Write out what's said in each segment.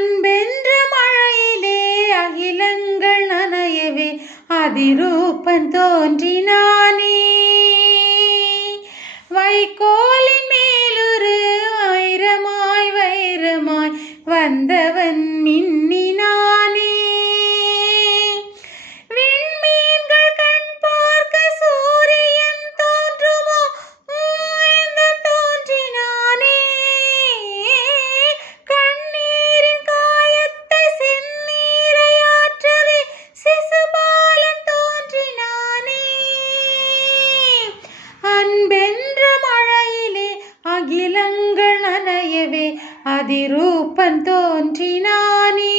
அன்பென்ற மழையிலே அகிலங்கள் நனையவே அதிரூபன் தோன்றினானே. வைக்கோலின் மேலொரு வைரமாய் வைரமாய் வந்தவன் மின்னினானே. விண்மீன்கள் கண் பார்க்க சூரியன் தோன்றுமோ என்று தோன்றினானே. கண்ணீரின் காயத்தை செந்நீரை ஆற்றவே சிசுபாலன் தோன்றினானே. அன்பென்ற மழையிலே அகிலங்கள் நனையவே அதிரூபன் தோன்றினானே.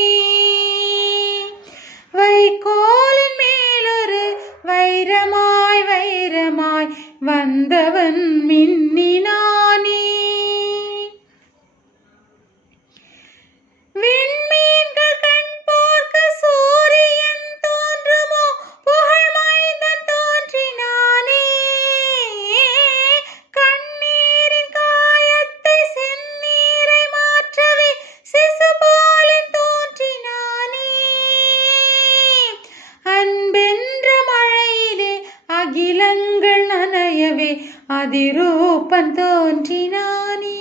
வைக்கோலின் மேலொரு வைரமாய் வைரமாய் வந்தவன் மின்னினானே. விண்மீன்கள் கண் பார்க்க சூரியன் தோன்றுமோ புகழ் மைந்தன் தோன்றினானே. கண்ணீரின் காயத்தை செந்நீரை மாற்றவே சிசுபாலன் தோன்றினானே. அன்பென்ற மழையிலே அகிலங்கள் நனையவே அதிரூபன் தோன்றினானே.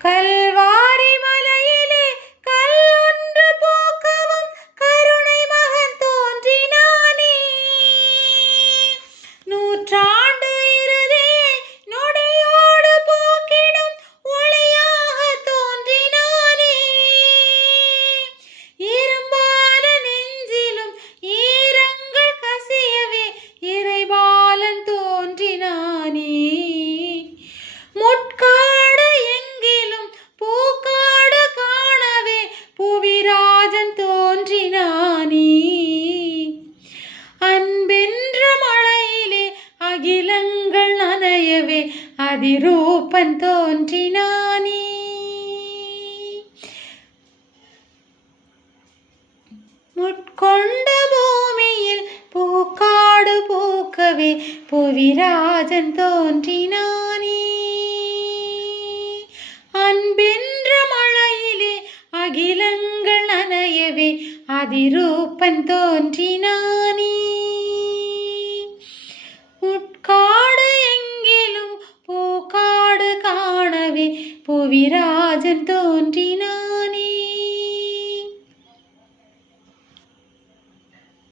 கல்வாரி மலையிலே கல்லொன்று போக்கவும் கருணை மகன் தோன்றினானே. நூற்றாண்டு இறுதியை நொடியோடு போக்கிடும் ஒளியாக தோன்றினானே. இரும்பான நெஞ்சிலும் ஈரங்கள் கசியவே இறைபாலன் தோன்றினானே. முட்காடு எங்கிலும் பூக்காடு காணவே புவிராஜன் தோன்றினானே. அன்பென்ற மழையிலே அகிலங்கள் நனையவே அதிரூபன் தோன்றினானே. முட்கொண்ட பூமியில் பூக்காடு பூக்கவே புவிராஜன் தோன்றினானே. அன்பென்ற மழையிலே அகிலங்கள் நனையவே அதிரூபன் தோன்றினானே.